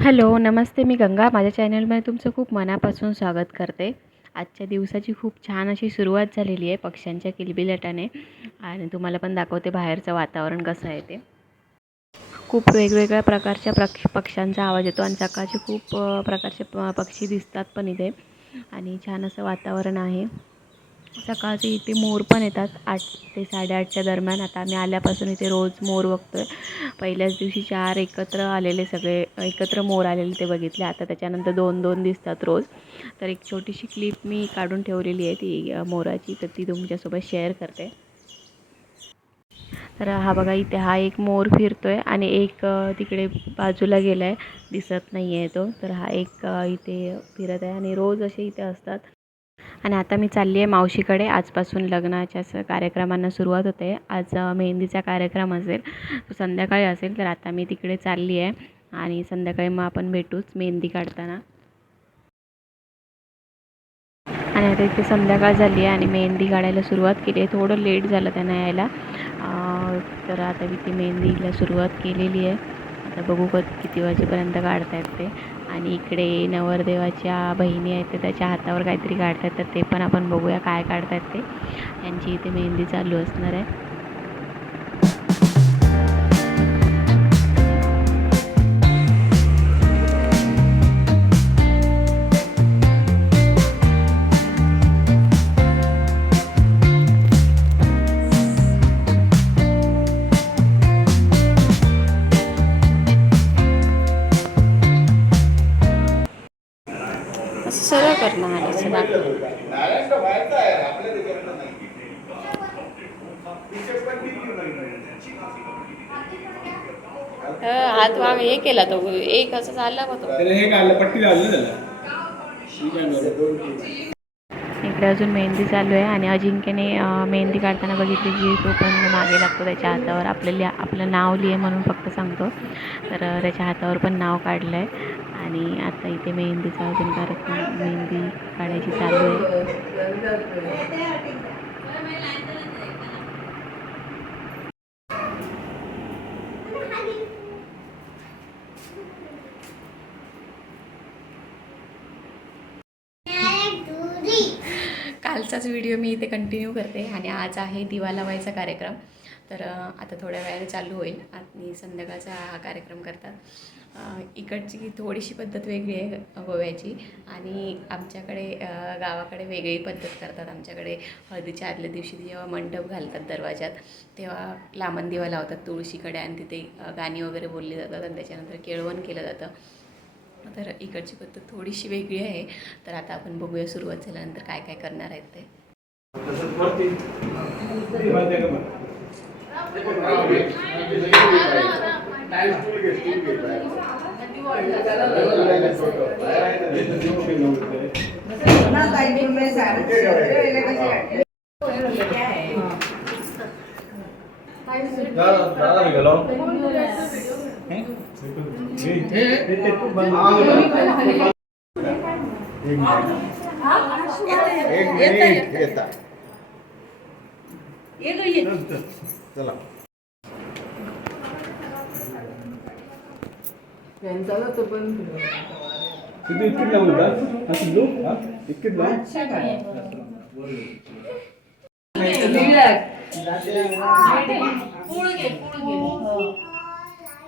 Hello नमस्ते मी गंगा. माझ्या चॅनलमध्ये तुमचं खूप मनापासून स्वागत करते. आजच्या दिवसाची खूप छान अशी सुरुवात झालेली आहे पक्ष्यांच्या किलबिलाटाने आणि तुम्हाला पण दाखवते बाहेरचं वातावरण कसं आहे ते. खूप वेगवेगळ्या प्रकारच्या प्रक्ष पक्ष्यांचा आवाज येतो आणि सकाळचे खूप प्रकारचे प पक्षी दिसतात पण इथे. आणि छान असं वातावरण आहे. सकाळचे इथे मोर पण येतात आठ ते साडेआठच्या दरम्यान. आता आम्ही आल्यापासून इथे रोज मोर बघतोय. पहिल्याच दिवशी चार एकत्र आलेले सगळे एकत्र मोर आलेले ते बघितले. आता त्याच्यानंतर दोन दोन दिसतात रोज. तर एक छोटीशी क्लिप मी काढून ठेवलेली आहे ती मोराची. तर ती तुमच्यासोबत शेअर करते. तर हा बघा इथे हा एक मोर फिरतोय आणि एक तिकडे बाजूला गेला आहे दिसत नाही आहे तो. तर हा एक इथे फिरत आहे आणि रोज असे इथे असतात. आणि आता मी चालली आहे मावशीकडे. आजपासून लग्नाच्या स कार्यक्रमांना सुरुवात होते. आज मेहंदीचा कार्यक्रम असेल तो संध्याकाळी असेल तर आता मी तिकडे चालली आहे आणि संध्याकाळी मग आपण भेटूच मेहंदी काढताना. आणि आता इथे संध्याकाळ झाली आहे आणि मेहंदी काढायला सुरुवात केली आहे. थोडं लेट झालं त्यांना यायला. तर आता मी ती मेहंदीला सुरुवात केलेली आहे. आता बघू किती वाजेपर्यंत काढतायत ते. आणि इकडे नवरदेवाच्या बहिणी आहेत तर त्याच्या हातावर काहीतरी काढतात तर ते पण आपण बघूया काय काढतायत ते. यांची इथे मेहंदी चालू असणार आहे. असं झाला का तो त्याला हे घाललं पट्टी घालली ना त्याला. ठीक आहे बरोबर. इकडे अजून मेहंदी चालू आहे आणि अजिंक्यने अं, मेहंदी काढताना बघितली की तो पण मागे लागतो त्याच्या हातावर. आपलं लिहा आपलं नाव लिहे म्हणून फक्त सांगतो. तर अं, त्याच्या हातावर पण नाव काढलं आहे आणि आता इथे मेहंदीचा अजून कार्यक्रम मेहंदी काढायची चालू आहे. कालचाच व्हिडिओ मी इथे कंटिन्यू करते आणि आज आहे दिवा लावायचा कार्यक्रम. तर आता थोड्या वेळाने चालू होईल. आणि संध्याकाळचा हा कार्यक्रम करतात. इकडची थोडीशी पद्धत वेगळी आहे गोव्याची. आणि आमच्याकडे गावाकडे वेगळी पद्धत करतात. आमच्याकडे हळदीच्या आदल्या दिवशी जेव्हा मंडप घालतात दरवाजात तेव्हा लांबण दिवा लावतात तुळशीकडे. आणि तिथे गाणी वगैरे बोलली जातात. आणि त्याच्यानंतर केळवण केलं जातं. तर इकडची पद्धत थोडीशी वेगळी आहे. तर आता आपण बघूया सुरुवात झाल्यानंतर काय काय करणार आहेत ते. दादा चला तिथे इतकीच लावून का हा सिद्धू हा इतकीच लावून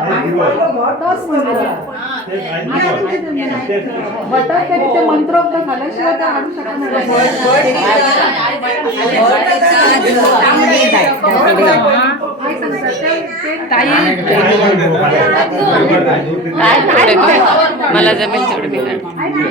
ना बटन केली ते मंत्रोक्त झाल्याशिवाय ते आणू शकत मला जमेल तेवढं मी करते.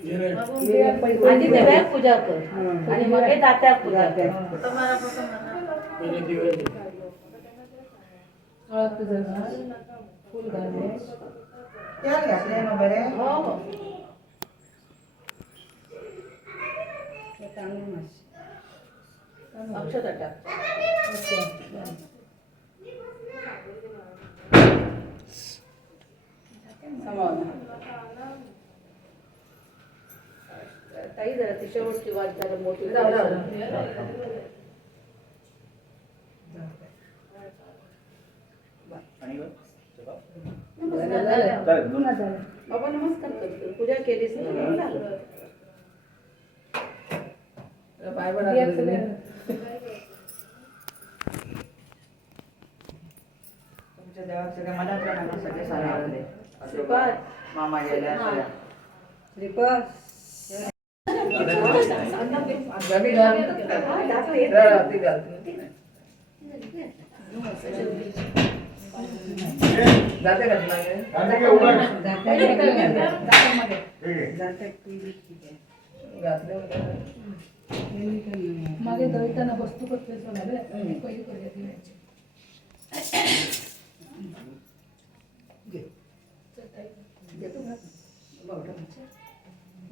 आधी देव्या पूजा कर आणि मग दात्या पूजा कर हळद घाल. फुल घाल. तेल ना बरे हो तांदूळ अक्षता टाक जरा ती शेवटची वाट जरा मोठी. चालेल दोन बाबा नमस्कार करतो पूजा केलीस ना झालं. पाय बडा घाल. तुमच्या सगळे सण आले श्रीपाद. मामा गेल्या सगळ्या श्रीपाद. रवी घाल. जरा ती घालते. जाते पण मागे दळताना वस्तू करते सोडावे पहिली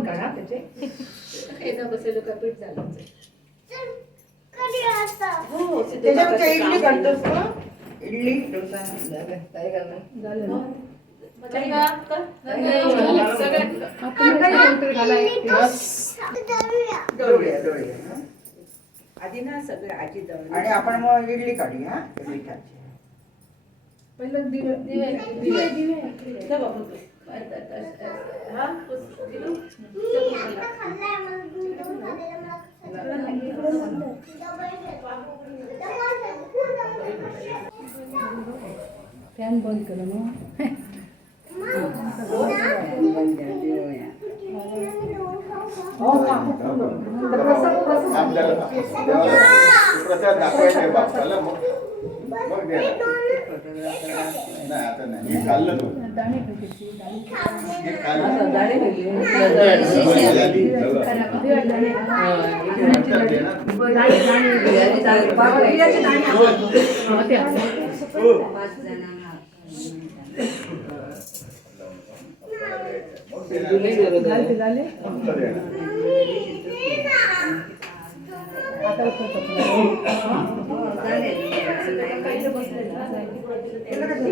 काढ हा त्याचे बसेल का पीठ झालं त्याच्यापेक्षा इडली घालतोस का? इडली डोसा हं? आधी ना सगळे आजी दळून आणि आपण मग इडली काढूया हा इडली खायची पहिलं दिवे दिवे दिवे दिवे. हा फॅन बंद केलं प्रसाद दाखवायचा बाप्पाला मग मग. नाही आता नाही हे खाल्लं. तू हे. खाल्लं दाणे हो. पाच जणांना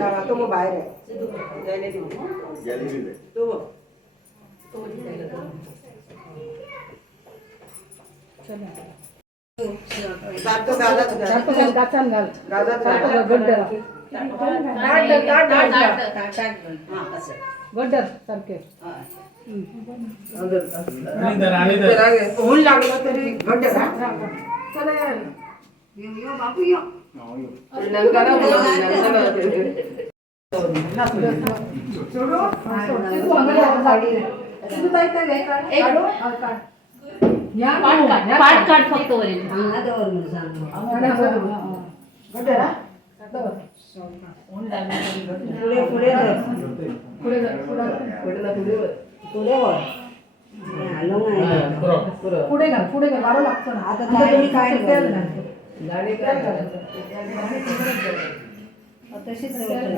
आता तो मग बाहेर आहे द्यायला देऊ तो जातो गड्डर. गड्डर सारखे जरा ऊन लागलं तरी यो, बापू यो. नंतर पाठ काढ फक्त वरील अंगावर म्हणून सांगतो. पुढे पुढे धर. पुढे जा, पुढे जा. पुढे पुढे पुढे वर हलवू नाही. पुढे घाल पुढे घाल बारा लागतो ना आता तुम्ही काय तेल करणार? घाल. तशीच ठेवते.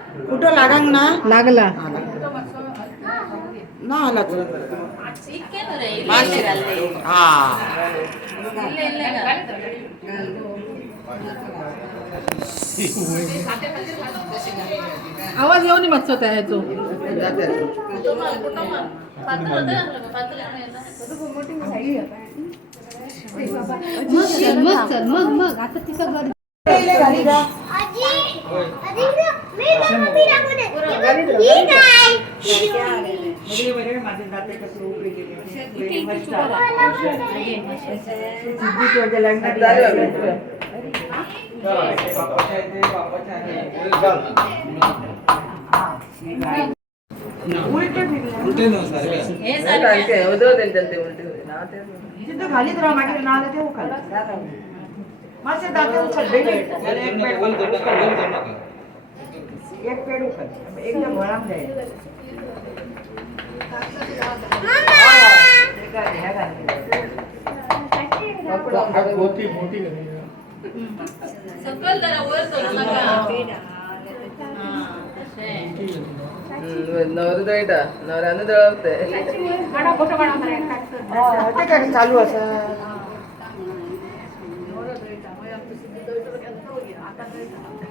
कुठं लागांग ना लागला ना आला. हा. आवाज येऊ नये मस्त त्या ह्याचो कुटुंबाला, कुटुंबाला. पातळ होतं ना आपलं, दाते लग्नात झाले. हे सारखं. सिद्ध खालीच राहा माझ्या नाव ते उखाल माझे दाते उखाल बेबी. याला एक पेड उखाल. एक पेड उखाल एकदम भराम जाईल सकल जरा वर करू नका. हा, तसे. नवऱ्यानं दळवते चालू असं तू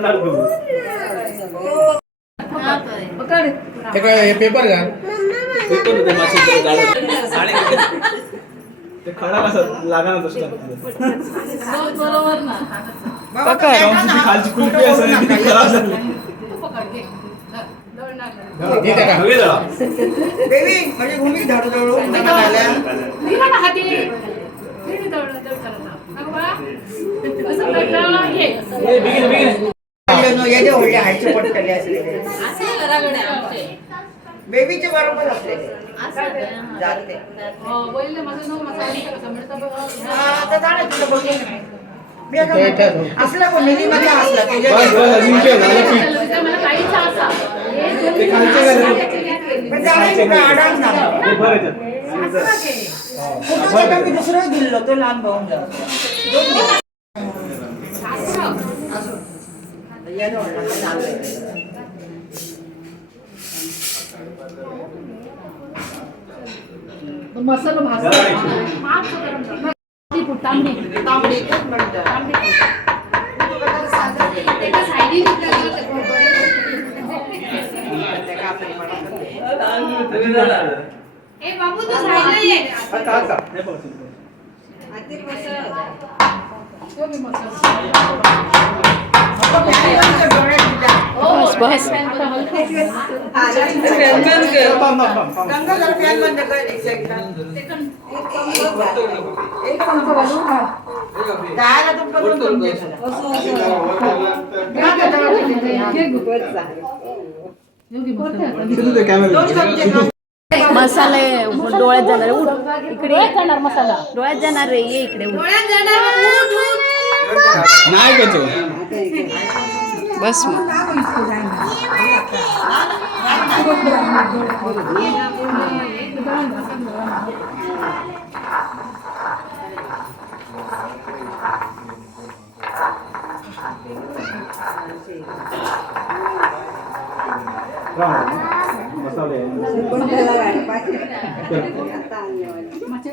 ना आजी मला. इकडे पेपर घाल ते खडा कसा लागणार ना. खालची असेल ती खराब झाली. म्हणजे भूमी होळी हायचे पट केले असलेले बेबीचे बरोबर असलेले असं जाते हा, आता जाणे तुला बघेन मी. मी आता म्हणते, असला कोण असला तुझ्या दुसरं दिलं तो लहान भाऊन यानं म्हणलं, चाललंय. मसाला भाजला तांबडी एकच मिनिटं. आता, आता. हे बघ, हे बघ. बस बस एक चमचा घालू हा दहाला तुमका दोन चमचे घाला. आणि जरा वर गेल्यानंतर घ्या का जरा तिथे? घे गं. योगी बसा. दोन चमचे घाल. मसाले डोळ्यात जाणार उठ इकडे जाणार मसाला डोळ्यात जाणार रे ये इकडे उठ नाही का तो बस मग मसाले पण त्याला गाडी पाहिजे. आता आणल्यावाली. मागच्या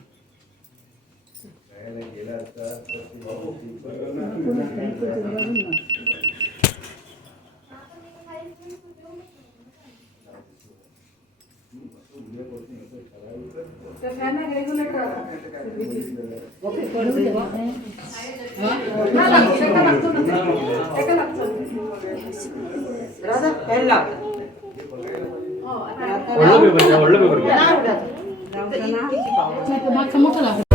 ಒಳ್ಳೆ ಪೇಪರ್ ಒಳ್ಳೆ